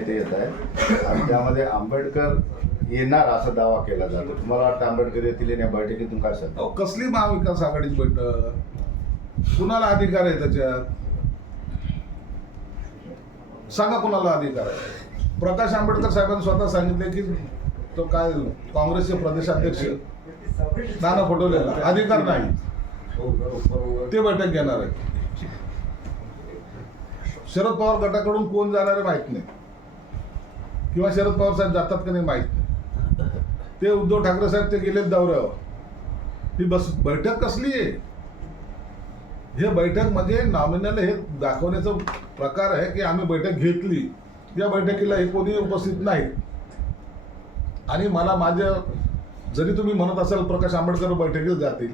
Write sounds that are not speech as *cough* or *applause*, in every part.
ते येत आहे. आणि त्यामध्ये आंबेडकर येणार असा दावा केला जातो. तुम्हाला वाटतं आंबेडकर येतील या बैठकीतून काय सांगतो? अहो, कसली महाविकास आघाडीची बैठक? कुणाला अधिकार आहे त्याच्यात? सांगा कुणाला अधिकार आहे. प्रकाश आंबेडकर साहेबांनी स्वतः सांगितले की तो काय काँग्रेसचे प्रदेशाध्यक्ष? नाना पटोलेला अधिकार नाही. ते बैठक घेणार आहे. शरद पवार गटाकडून कोण जाणार आहे माहीत नाही. किंवा शरद पवार साहेब जातात का नाही माहीत नाही. ते उद्धव ठाकरे साहेब ते गेलेत दौऱ्यावर. ही बस बैठक कसली आहे? हे बैठक म्हणजे नॉमिनल हे दाखवण्याचा प्रकार आहे की आम्ही बैठक घेतली. या बैठकीला हे कोणी उपस्थित नाहीत. आणि मला माझ्या जरी तुम्ही म्हणत असाल प्रकाश आंबेडकर बैठकीला जातील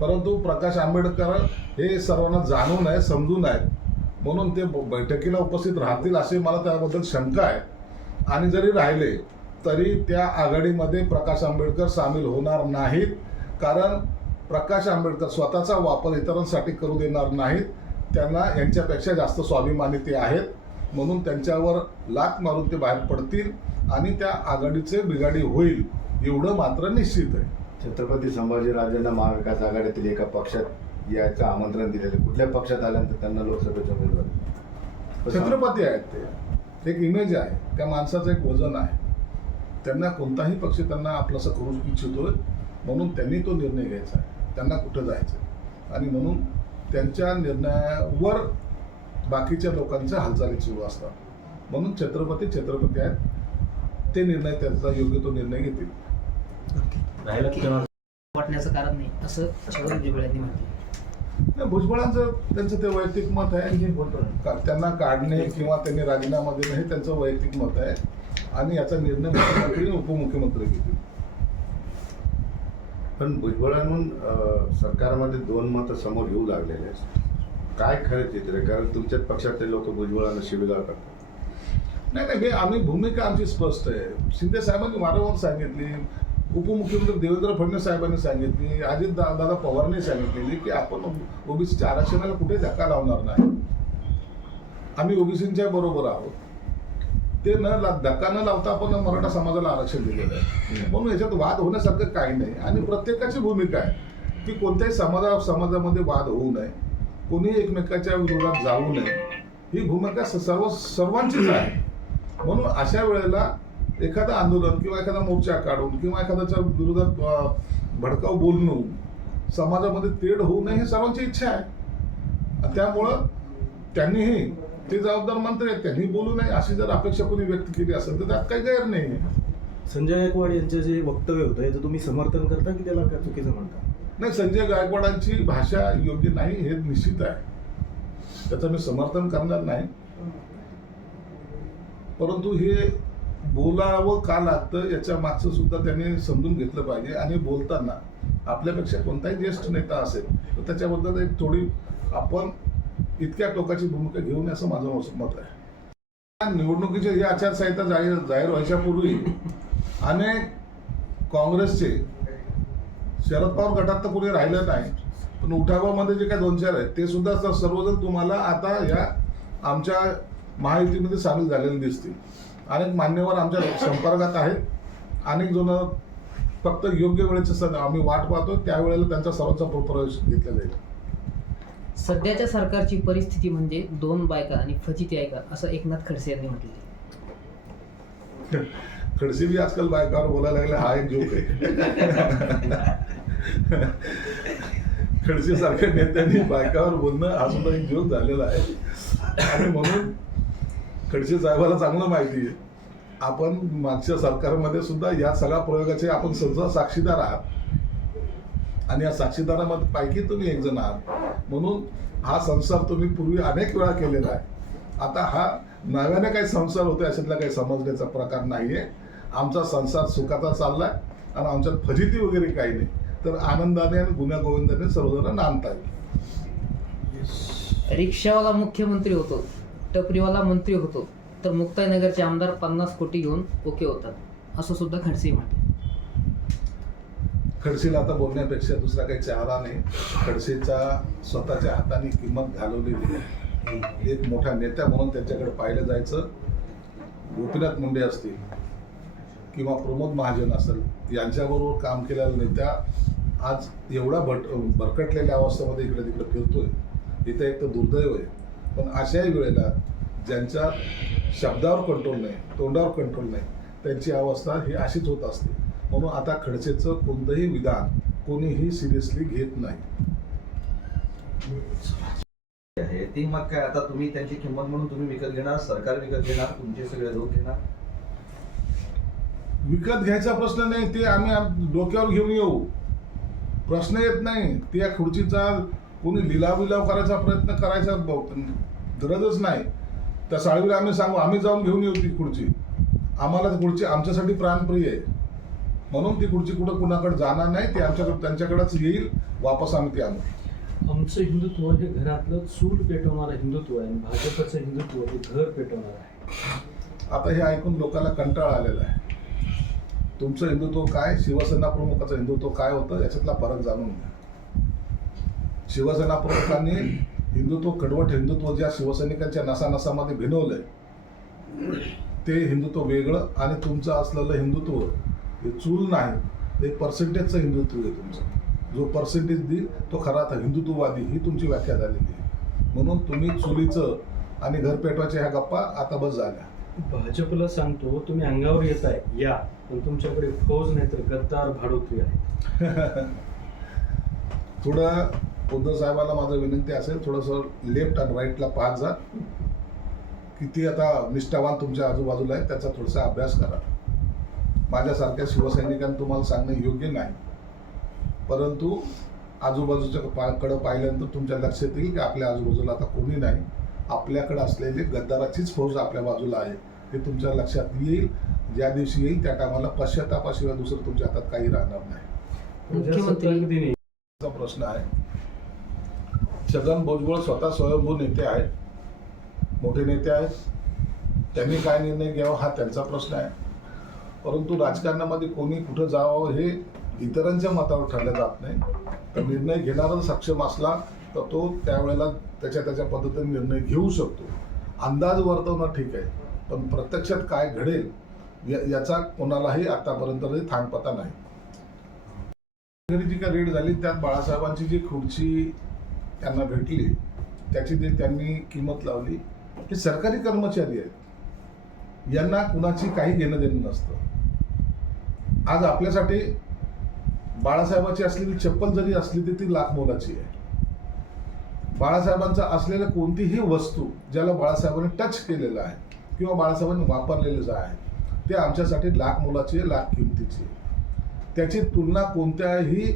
परंतु प्रकाश आंबेडकर हे सर्वांना जाणून आहे समजून आहे म्हणून ते बैठकीला उपस्थित राहतील असे मला त्याबद्दल शंका आहे. आणि जरी राहिले तरी त्या आघाडीमध्ये प्रकाश आंबेडकर सामील होणार नाहीत. कारण प्रकाश आंबेडकर स्वतःचा वापर इतरांसाठी करू देणार नाहीत. त्यांना यांच्यापेक्षा जास्त स्वाभिमानी ते आहेत. म्हणून त्यांच्यावर लात मारून ते बाहेर पडतील आणि त्या आघाडीचे बिघाडी होईल एवढं मात्र निश्चित आहे. छत्रपती संभाजीराजांना महाविकास आघाडीतील एका पक्षात यायचं आमंत्रण दिलेलं कुठल्या पक्षात आल्यानंतर त्यांना लोकसभेचा उमेदवार? छत्रपती आहेत ते. एक इमेज आहे. त्या माणसाचं एक वजन आहे. त्यांना कोणताही पक्ष त्यांना आपलंसं करू इच्छितोय म्हणून त्यांनी तो निर्णय घ्यायचा आहे. त्यांना कुठं जायचं आणि म्हणून त्यांच्या निर्णयावर बाकीच्या लोकांच्या हालचाली सुरू असतात. म्हणून छत्रपती छत्रपती आहेत. ते निर्णय त्यांचा योग्य तो निर्णय घेतील. वाटण्याचं कारण नाही. असं छगन यांनी म्हटलं. नाही, भुजबळांचं त्यांचं ते वैयक्तिक मत आहे का- त्यांना काढणे किंवा त्यांनी राजीनामा देणे हे त्यांचं वैयक्तिक मत आहे आणि याचा निर्णय मुख्यमंत्री आणि उपमुख्यमंत्री घेतील पण भुजबळांहून सरकारमध्ये दोन मतं समोर येऊ लागलेले आहेत. काय खरं चित्र कारण तुमच्याच पक्षातले लोक भुजबळांना शिवीगाळ करतात. नाही नाही हे आम्ही भूमिका आमची स्पष्ट आहे. शिंदे साहेबांनी वारंवार सांगितली उपमुख्यमंत्री देवेंद्र फडणवीस साहेबांनी सांगितली अजित दा- दादा पवारने सांगितलेली की आपण ओबीसीच्या आरक्षणाला कुठे धक्का लावणार नाही. आम्ही ओबीसीच्या बरोबर आहोत. ते न ला- धक्का न लावता आपण मराठा समाजाला आरक्षण दिलेलं आहे. म्हणून याच्यात वाद होण्यासारखं काही नाही. आणि प्रत्येकाची भूमिका आहे की कोणत्याही समाजा समाजामध्ये वाद होऊ नये. कोणी एकमेकाच्या विरोधात जाऊ नये. ही भूमिका सर्व सर्वांचीच आहे. म्हणून अशा वेळेला एखादं आंदोलन किंवा एखादा मोर्चा काढून किंवा एखाद्याच्या विरोधात अं, भडकाऊ बोलणं समाजामध्ये तेढ होऊ नये ही सर्वांची इच्छा आहे. त्यामुळं त्यांनीही ते जबाबदार मंत्री आहेत त्यांनी बोलू नये अशी जर अपेक्षा कोणी व्यक्त केली असेल तर त्यात काही गैर नाही संजय गायकवाड यांचं जे वक्तव्य होतं याचं तुम्ही समर्थन करता की त्याला काय चुकीचं म्हणता? नाही संजय गायकवाडांची भाषा योग्य नाही हे निश्चित आहे. त्याचं मी समर्थन करणार नाही. परंतु हे बोलावं का लागतं याच्या मागचं सुद्धा त्यांनी समजून घेतलं पाहिजे. आणि बोलताना आपल्यापेक्षा कोणताही ज्येष्ठ नेता असेल तर त्याच्याबद्दल एक थोडी आपण इतक्या टोकाची भूमिका घेऊन नये असं माझं मत- मत आहे. निवडणुकीची ही आचारसंहिता जाहीर जाहीर व्हायच्या पूर्वी अनेक काँग्रेसचे शरद पवार गटात तर कोणी राहिलं नाही पण उठावामध्ये जे काही दोन चार आहेत ते सुद्धा सर्वजण तुम्हाला आता या आमच्या महायुतीमध्ये सामील झालेले दिसतील. अनेक मान्यवर आमच्या संपर्कात आहेत. अनेक जण फक्त योग्य वेळेचं सण आम्ही वाट पाहतो त्यावेळेला त्यांचा सर्वांचा प्र- प्रवेश घेतला जाईल. सध्याच्या सरकारची परिस्थिती म्हणजे दोन बायका आणि फजिती आहे का? असं एकनाथ खडसे यांनी म्हटलं खडसे बी आजकाल बायकावर बोलायला लागले हा एक जोक आहे. खडसे सारख्या नेत्यांनी बायकावर बोलणं हा सुद्धा एक जोक झालेला आहे. आणि म्हणून खडसे साहेबाला चांगलं माहिती आहे. आपण मागच्या सरकारमध्ये सुद्धा या सगळ्या प्रयोगाचे आपण सहजा साक्षीदार आहात. आणि या साक्षीदारामध्ये पैकी तुम्ही एक जण आहात. म्हणून हा संसार तुम्ही पूर्वी अनेक वेळा केलेला आहे. आता हा नव्याने काही संसार होतो अशातला काही समजण्याचा प्रकार नाही आहे आमचा संसार सुखाचा चाललाय आणि आमच्यात फजिती वगैरे काही नाही. तर आनंदाने आणि गुन्ह्या गोविंदाने सर्वजण नांदता येईल रिक्षावाला मुख्यमंत्री होतो. टपरीवाला मंत्री होतो तर मुक्ताईनगरचे आमदार पन्नास कोटी घेऊन ओके होतात असं सुद्धा खडसे म्हटले खडसेला आता बोलण्यापेक्षा दुसरा काही चारा नाही. खडसेचा स्वतःच्या हाताने किंमत घालवलेली आहे एक मोठा नेता म्हणून त्यांच्याकडे पाहिलं जायचं. गोपीनाथ मुंडे असतील किंवा प्रमोद महाजन असेल यांच्याबरोबर काम केलेला नेत्या आज एवढा भट भरकटलेल्या अवस्थेमध्ये इकडे तिकडे फिरतोय. इथे एक तर दुर्दैव आहे. पण अशाही वेळेला ज्यांच्या शब्दावर कंट्रोल नाही तोंडावर कंट्रोल नाही त्यांची अवस्था ही अशीच होत असते. म्हणून आता खडसेचं कोणतंही विधान कोणीही सिरियसली घेत नाही. आहे ती मग काय आता तुम्ही त्यांची किंमत म्हणून तुम्ही विकत घेणार सरकार विकत घेणार तुमचे सगळे लोक घेणार? विकत घ्यायचा प्रश्न नाही ते आम्ही आम- डोक्यावर घेऊन येऊ. प्रश्न येत नाही त्या खुर्चीचा कोणी लिलाव बिलाव करायचा प्रयत्न करायचा गरजच नाही. त्या साळवीला आम्ही सांगू आम्ही जाऊन घेऊन येऊ ती खुर्ची. आम्हाला ती खुर्ची आमच्यासाठी प्राणप्रिय आहे. म्हणून ती खुर्ची कुठं कुणाकडे जाणार नाही ती आमच्याकडे त्यांच्याकडेच येईल वापस आम्ही ती आणू. आमचं हिंदुत्व हे घरातलं चूल पेटवणारं हिंदुत्व आहे आणि भाजपचं हिंदुत्व हे घर पेटवणार आहे. आता हे ऐकून लोकांना कंटाळा आलेला आहे. तुमचं हिंदुत्व काय? शिवसेना प्रमुखाचं हिंदुत्व काय होतं? याच्यातला फरक जाणून घ्या. शिवसेना प्रमुखांनी हिंदुत्व कडवट हिंदुत्व ज्या शिवसैनिकांच्या नसानसामध्ये भिनवलंय ते हिंदुत्व वेगळं आणि तुमचं असलेलं हिंदुत्व हे चूल नाही. हे पर्सेंटेजचं हिंदुत्व आहे तुमचं. जो पर्सेंटेज देईल तो खरा आता हिंदुत्ववादी ही तुमची व्याख्या झालेली आहे. म्हणून तुम्ही चुलीचं आणि घर पेटवायच्या ह्या गप्पा आता बस झाल्या. भाजपला सांगतो तुम्ही अंगावर येताय या. पण तुमच्याकडे फौज नाही तर गद्दार भाडोत्री आहे *laughs* थोडं उद्धव साहेबांना माझं विनंती असेल थोडंसं लेफ्ट आणि राईटला पाहत जा. किती आता निष्ठावान तुमच्या आजूबाजूला आहे त्याचा थोडासा अभ्यास करा. माझ्यासारख्या शिवसैनिकांना तुम्हाला सांगणं योग्य नाही. परंतु आजूबाजूच्या पा कडं पाहिल्यानंतर तुमच्या लक्षात येईल की आपल्या आजूबाजूला आता कोणी नाही. आपल्याकडे असलेली गद्दाराचीच फौज आपल्या बाजूला आहे. हे तुमच्या लक्षात येईल. ज्या दिवशी येईल त्या टायमाला पश्चातापाशिवाय दुसरं तुमच्या हातात काही राहणार नाही. प्रश्न आहे. छगन भुजबळ स्वतः स्वयंभू नेते आहेत. मोठे नेते आहेत. त्यांनी काय निर्णय घ्यावा हा त्यांचा प्रश्न आहे. परंतु राजकारणामध्ये कोणी कुठं जावं हे इतरांच्या मतावर ठरलं जात नाही. तर निर्णय घेणारा सक्षम असला तर तो त्यावेळेला त्याच्या त्याच्या पद्धतीने निर्णय घेऊ शकतो. अंदाज वर्तवणं ठीक आहे पण प्रत्यक्षात काय घडेल या- याचा कोणालाही आतापर्यंत तरी थांगपता नाही. जी काय रेड झाली? त्यात बाळासाहेबांची जी खुर्ची त्यांना भेटली त्याची ते त्यांनी किंमत लावली. हे सरकारी कर्मचारी आहेत. यांना कुणाची काही घेणं देणं नसतं. आज आपल्यासाठी बाळासाहेबाची असलेली चप्पल जरी असली तरी ती लाख मोलाची आहे. बाळासाहेबांचा असलेल्या कोणतीही वस्तू ज्याला बाळासाहेबांनी टच केलेलं आहे किंवा बाळासाहेबांनी वापरलेलं जे आहे ते आमच्यासाठी लाख मोलाची आहे लाख किमतीची आहे. त्याची तुलना कोणत्याही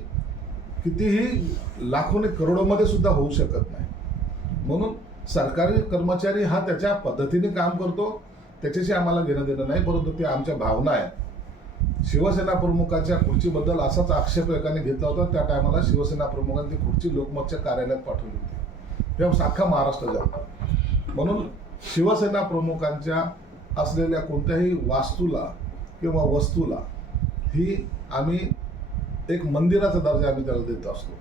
कितीही लाखोने करोडोमध्ये सुद्धा होऊ शकत नाही. म्हणून सरकारी कर्मचारी हा त्याच्या पद्धतीने काम करतो त्याच्याशी आम्हाला घेणं देणं नाही परंतु ते आमच्या भावना आहेत. शिवसेना प्रमुखाच्या खुर्चीबद्दल असाच आक्षेप एकाने घेतला होता त्या टायमाला शिवसेना प्रमुखांनी ती खुर्ची लोकमतच्या कार्यालयात पाठवली होती. तेव्हा अख्खा महाराष्ट्र जाणार म्हणून शिवसेना प्रमुखांच्या असलेल्या कोणत्याही वास्तूला किंवा वस्तूला ही आम्ही एक मंदिराचा दर्जा आम्ही त्याला देत असतो.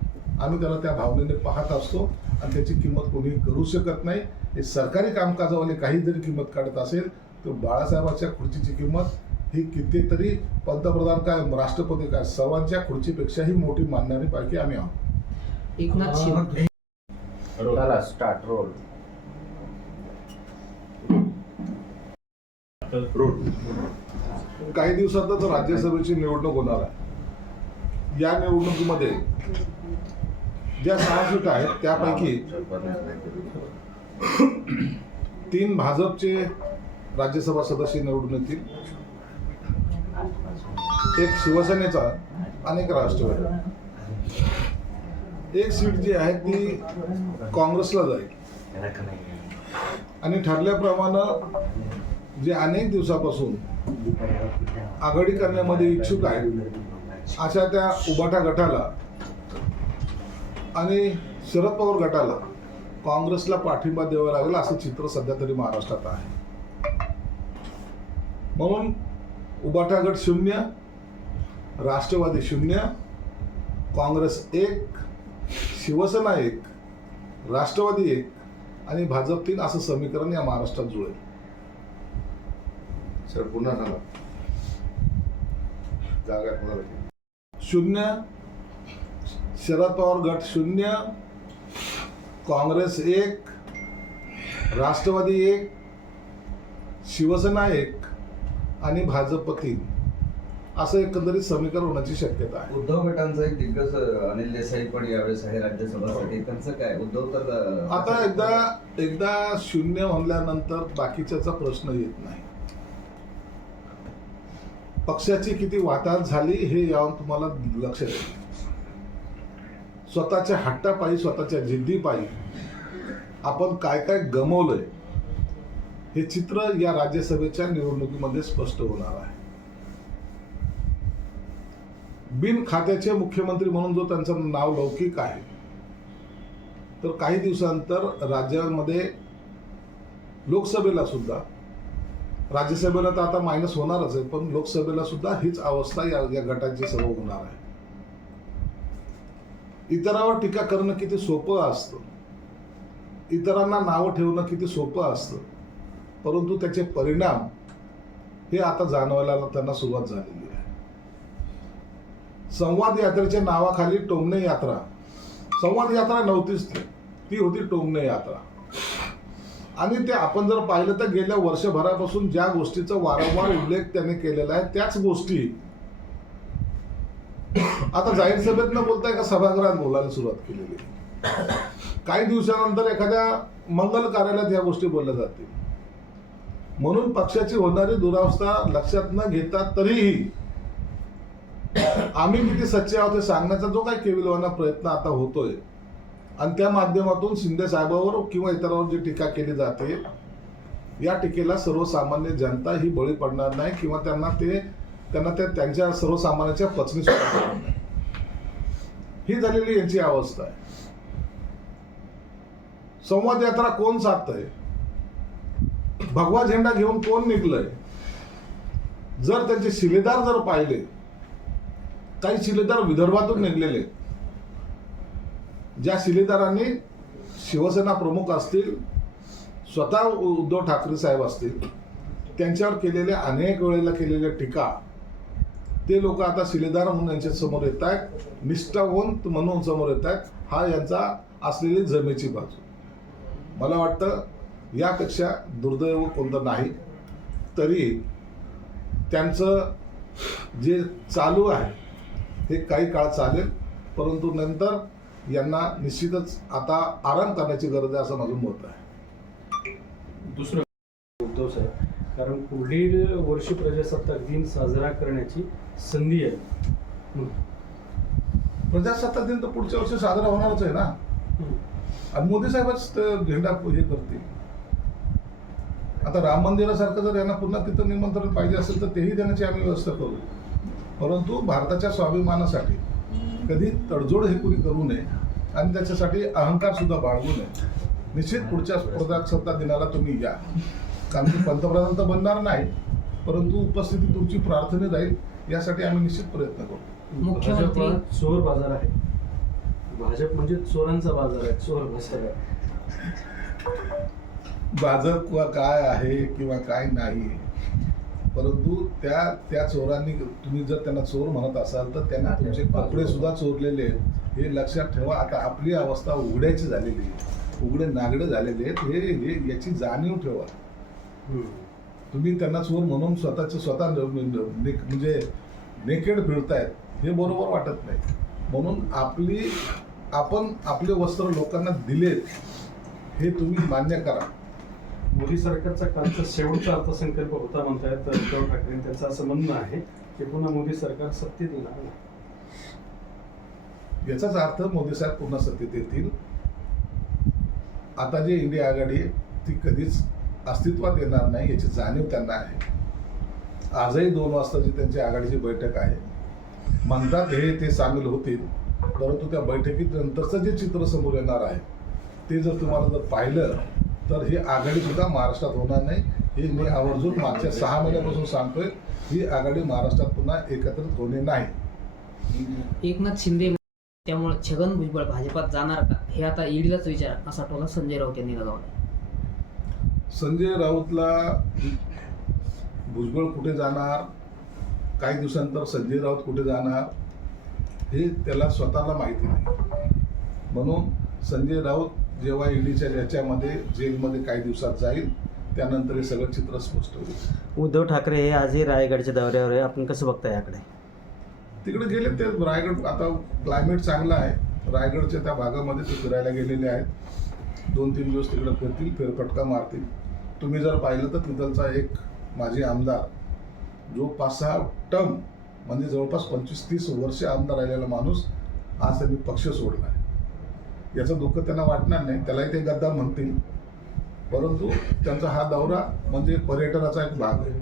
आम्ही त्याला त्या भावनेने पाहत असतो आणि त्याची किंमत कोणी करू शकत नाही. हे सरकारी कामकाजावाले काही जरी किंमत काढत असेल तर बाळासाहेबांच्या खुर्चीची किंमत ही कितीतरी पंतप्रधान काय राष्ट्रपती काय सर्वांच्या खुर्चीपेक्षाही मोठी मानणारी पैकी आम्ही आहोत. एकनाथ शिंदे. चला स्टार्ट रोल काही दिवसातच राज्यसभेची निवडणूक होणार आहे. या निवडणुकीमध्ये ज्या सहा सीट आहेत त्यापैकी तीन भाजपचे राज्यसभा सदस्य निवडून येतील. एक शिवसेनेचा आणि एक राष्ट्रवादी एक सीट जी आहे ती काँग्रेसला जाईल. आणि ठरल्याप्रमाणे जे अनेक दिवसापासून आघाडी करण्यामध्ये इच्छुक आहेत अशा त्या उबाटा गटाला आणि शरद पवार गटाला काँग्रेसला पाठिंबा द्यावा लागेल असं चित्र सध्या तरी महाराष्ट्रात आहे. म्हणून उबाटा गट शून्य राष्ट्रवादी शून्य काँग्रेस एक शिवसेना एक राष्ट्रवादी एक आणि भाजप तीन असं समीकरण या महाराष्ट्रात जुळेल. सर पुन्हा सांगा. जागा शून्य शरद पवार गट शून्य काँग्रेस एक राष्ट्रवादी एक शिवसेना एक आणि भाजप तीन. असं एकंदरीत समीकरण होण्याची शक्यता आहे. उद्धव गटांचा एक दिग्गज अनिल देसाई पण यावेळेस आहे राज्यसभासाठी. त्यांचं काय? उद्धव तर आता एकदा एकदा शून्य म्हणल्यानंतर बाकीच्याचा प्रश्न येत नाही. पक्षाची किती वाताहत झाली हे यावरून तुम्हाला लक्ष स्वतःच्या हट्टापायी स्वतःच्या जिद्दीपायी आपण काय काय गमवलंय हे चित्र या राज्यसभेच्या निवडणुकीमध्ये स्पष्ट होणार आहे. बिन खात्याचे मुख्यमंत्री म्हणून जो त्यांचं नाव लौकिक आहे तर काही दिवसानंतर राज्यामध्ये लोकसभेला सुद्धा राज्यसभेला तर आता मायनस होणारच आहे पण लोकसभेला सुद्धा हीच अवस्था या या गटाची सर्व होणार आहे. इतरावर टीका करणं किती सोपं असतं. इतरांना नावं ठेवणं किती सोपं असतं. परंतु त्याचे परिणाम हे आता जाणवायला त्यांना सुरुवात झालेली आहे. संवाद यात्रेच्या नावाखाली टोमणे यात्रा. संवाद यात्रा नव्हतीच ती. ती होती टोमणे यात्रा. आणि ते आपण जर पाहिलं तर गेल्या वर्षभरापासून ज्या गोष्टीचा वारंवार उल्लेख त्याने केलेला आहे त्याच गोष्टी. आता जाहीर सभेत न बोलता एका सभागृहात बोलायला सुरुवात केलेली काही दिवसानंतर एखाद्या मंगल कार्यालयात या गोष्टी बोलल्या जातील. म्हणून पक्षाची होणारी दुरावस्था लक्षात न घेता तरीही आम्ही किती सच्चे आहोत हे सांगण्याचा जो काही केविलवाना प्रयत्न आता होतोय आणि त्या माध्यमातून शिंदे साहेबावर किंवा इतरांवर जी टीका केली जाते या टीकेला सर्वसामान्य जनता ही बळी पडणार नाही किंवा त्यांना ते त्यांना ते त्यांच्या सर्वसामान्यांच्या पचनी सुद्धा पडणार नाही. ही झालेली यांची अवस्था आहे. संवाद यात्रा कोण साधतंय? भगवा झेंडा घेऊन कोण निघलंय? जर त्यांचे शिलेदार जर पाहिले काही शिलेदार विदर्भातून निघलेले आहेत. ज्या शिलेदारांनी शिवसेना प्रमुख असतील स्वतः उद्धव ठाकरे साहेब असतील त्यांच्यावर केलेल्या अनेक वेळेला केलेल्या टीका ते लोक आता शिलेदार म्हणून यांच्या समोर येत आहेत निष्ठावंत म्हणून समोर येत आहेत हा यांचा असलेली जमेची बाजू. मला वाटतं यापेक्षा दुर्दैव कोणतं नाही तरी त्यांचं जे चालू आहे हे काही काळ चालेल परंतु नंतर यांना निश्चितच आता आराम करण्याची गरज आहे असं माझं मत आहे. दुसरं उद्धव साहेब कारण पुढील वर्षी प्रजासत्ताक दिन साजरा करण्याची संधी आहे. प्रजासत्ताक दिन तर पुढच्या वर्षी साजरा होणारच आहे ना. आणि मोदी साहेबच झेंडा हे करतील. आता राम मंदिरासारखं जर यांना पुन्हा तिथं निमंत्रण पाहिजे असेल तर तेही देण्याची आम्ही व्यवस्था करू. परंतु भारताच्या स्वाभिमानासाठी कधी तडजोड हे कुणी करू नये आणि त्याच्यासाठी अहंकार सुद्धा बाळगू नये. निश्चित पुढच्या प्रजासत्ताक दिनाला तुम्ही या. कारण की पंतप्रधान तर बनणार नाही परंतु उपस्थिती तुमची प्रार्थने राहील यासाठी आम्ही निश्चित प्रयत्न करू भाजप चोर बाजार आहे. भाजप म्हणजे चोरांचा बाजार आहे चोर बाजार आहे भाजप किंवा काय आहे किंवा काय नाही परंतु त्या त्या चोरांनी तुम्ही जर त्यांना चोर म्हणत असाल तर त्यांना तुमचे कपडे सुद्धा चोरलेले आहेत. हे लक्षात ठेवा. आता आपली अवस्था उघड्याची झालेली आहे. उघडे नागडे झालेले आहेत. हे हे याची जाणीव ठेवा. तुम्ही त्यांना चोर म्हणून स्वतःचे स्वतः न- न- ने- म्हणजे नेकेड फिरतायत. हे बरोबर वाटत नाही. म्हणून आपली आपण आपले वस्त्र लोकांना दिलेत हे तुम्ही मान्य करा. मोदी सरकारचा कालचा शेवटचा अर्थसंकल्प होता म्हणतायत उद्धव ठाकरे त्यांचं असं म्हणणं आहे की पुन्हा मोदी सरकार सत्तेत येणार नाही. याचाच अर्थ मोदी साहेब पुन्हा सत्तेत येतील आता जी इंडिया आघाडी आहे ती कधीच अस्तित्वात येणार नाही याची जाणीव त्यांना आहे आजही दोन वाजताची त्यांची आघाडीची बैठक आहे म्हणतात हे ते सामील होतील परंतु त्या बैठकीत नंतरचं जे चित्र समोर येणार आहे ते जर तुम्हाला जर पाहिलं तर ही आघाडी सुद्धा महाराष्ट्रात होणार नाही. हे मी आवर्जून मागच्या सहा महिन्यापासून सांगतोय ही आघाडी महाराष्ट्रात पुन्हा एकत्रित होणे नाही. एकनाथ शिंदे त्यामुळे छगन भुजबळ भाजपात जाणार का? हे आता ईडीलाच विचार असा टोला संजय राऊत यांनी लगावला. संजय राऊतला भुजबळ कुठे जाणार? काही दिवसानंतर संजय राऊत कुठे जाणार? हे त्याला स्वतःला माहिती नाही. म्हणून संजय राऊत जेव्हा ईडीच्या याच्यामध्ये जेलमध्ये काही दिवसात जाईल त्यानंतर हे सगळं चित्र स्पष्ट होईल. उद्धव ठाकरे हे आजही रायगडच्या दौऱ्यावर आहे. आपण कसं बघता याकडे? तिकडे गेले ते रायगड आता क्लायमेट चांगलं आहे. रायगडच्या त्या भागामध्ये ते फिरायला गेलेले आहेत. दोन तीन दिवस तिकडे फिरतील फेरफटका मारतील. तुम्ही जर पाहिलं तर तिथलचा एक माजी आमदार जो पाच सहा टर्म म्हणजे जवळपास पंचवीस तीस वर्ष आमदार राहिलेला माणूस आज त्यांनी पक्ष सोडला आहे याचं दुःख त्यांना वाटणार नाही त्यालाही ते गद्दार म्हणतील. परंतु त्यांचा हा दौरा म्हणजे पर्यटनाचा एक भाग आहे.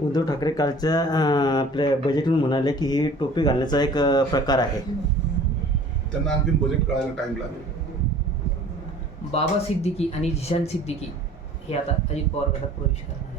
उद्धव ठाकरे कालच्या आपल्या बजेटमध्ये म्हणाले की ही टोपी घालण्याचा एक प्रकार आहे. त्यांना आणखीन बजेट कळायला टाईम लागेल. बाबा सिद्दीकी आणि झिशान सिद्दीकी हे आता अजित पवार गटात प्रवेश करणार.